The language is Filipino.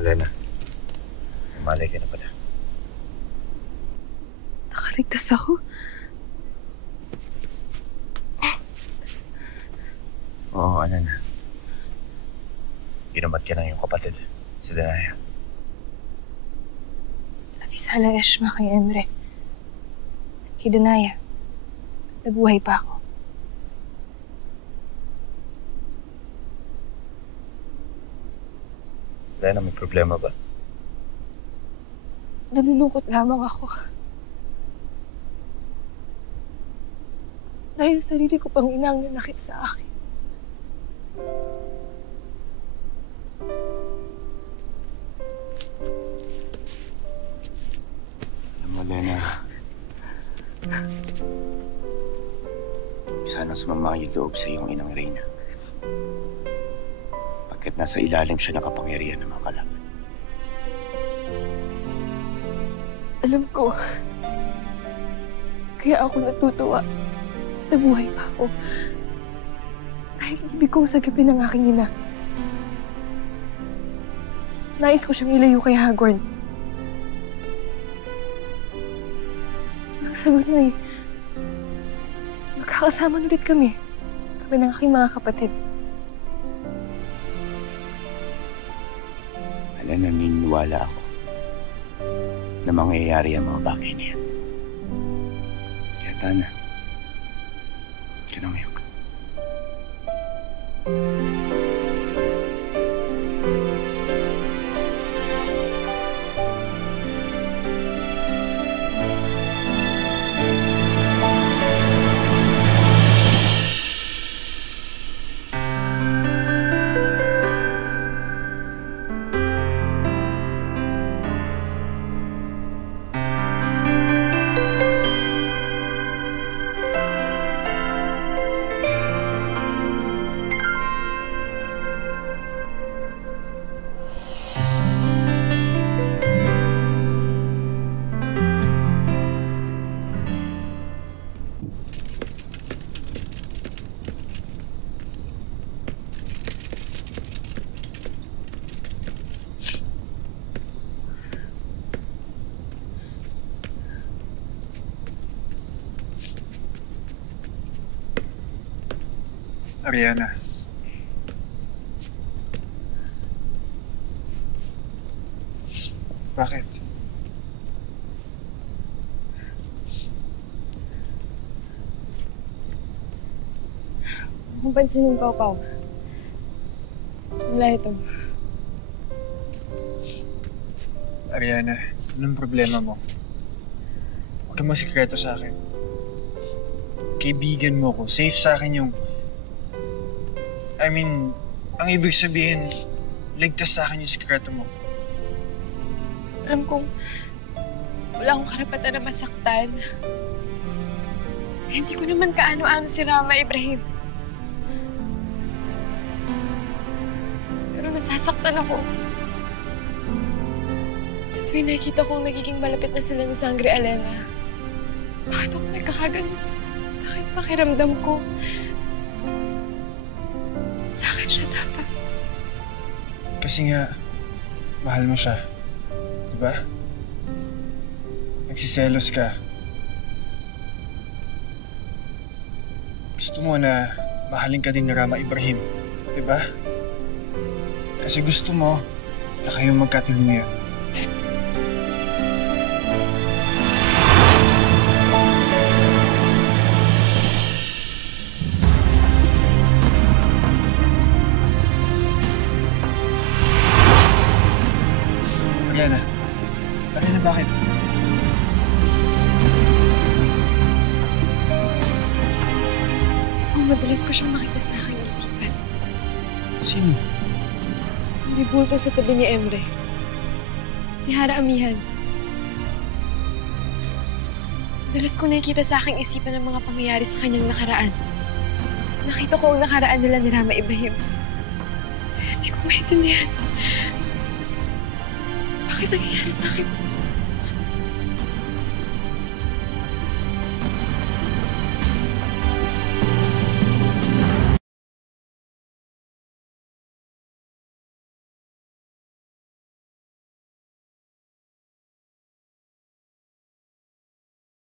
Elena, malay ka na pala. Nakaligtas ako? Oo, Elena. Ginamat ka ng iyong kapatid, si Danaya. Abisa lang Eshma kay Emre. Kay Danaya. Nabuhay pa ako. Elena, may problema ba? Nalulungkot lamang ako. Dahil sarili ko pang inang nanakit sa akin. Alam mo, Elena, sana sumama yung loob sa iyong inang Reyna. Pagkat nasa ilalim siya ng kapangyarihan ng mga kalaban. Alam ko. Kaya ako natutuwa. Nabuhay pa ako. Dahil ibig kong sagipin ng aking ina. Nais ko siyang ilayo kay Hagorn. Ang sagot na magkakasama ulit kami. Kami ng aking mga kapatid. Alam, naniniwala ako na mangyayari ang mga bagay na yan. Kaya Tana, kinamayo ka. Ariana. Bakit? Kung pansinin, Pau. Wala ito. Ariana, anong problema mo? Huwag kang masikreto sa akin. Kaibigan mo ko. Safe sa akin yung... ang ibig sabihin, ligtas sa akin yung sikreto mo. Alam kong wala akong karapatan na masaktan. Hindi ko naman kaano-ano si Rama Ibrahim. Pero nasasaktan ako. Sa tuwing nakikita kong nagiging malapit na sila ni Sangre Elena, bakit ako nagkakaganito? Bakit pakiramdam ko? Sa akin siya dapat. Kasi nga, mahal mo siya. Diba? Nagsiselos ka. Gusto mo na mahalin ka din ni Rama Ibrahim. Diba? Kasi gusto mo na kayong magkatuluyan. Ariana, bakit? Madalas ko siyang makita sa aking isipan. Sino? May bulto sa tabi ni Emre. Si Hara Amihan. Madalas ko nakikita sa aking isipan ang mga pangyayari sa kanyang nakaraan. Nakita ko ang nakaraan nila ni Rama Ibrahim. Hindi ko maintindihan. Bakit nangyayari sa akin?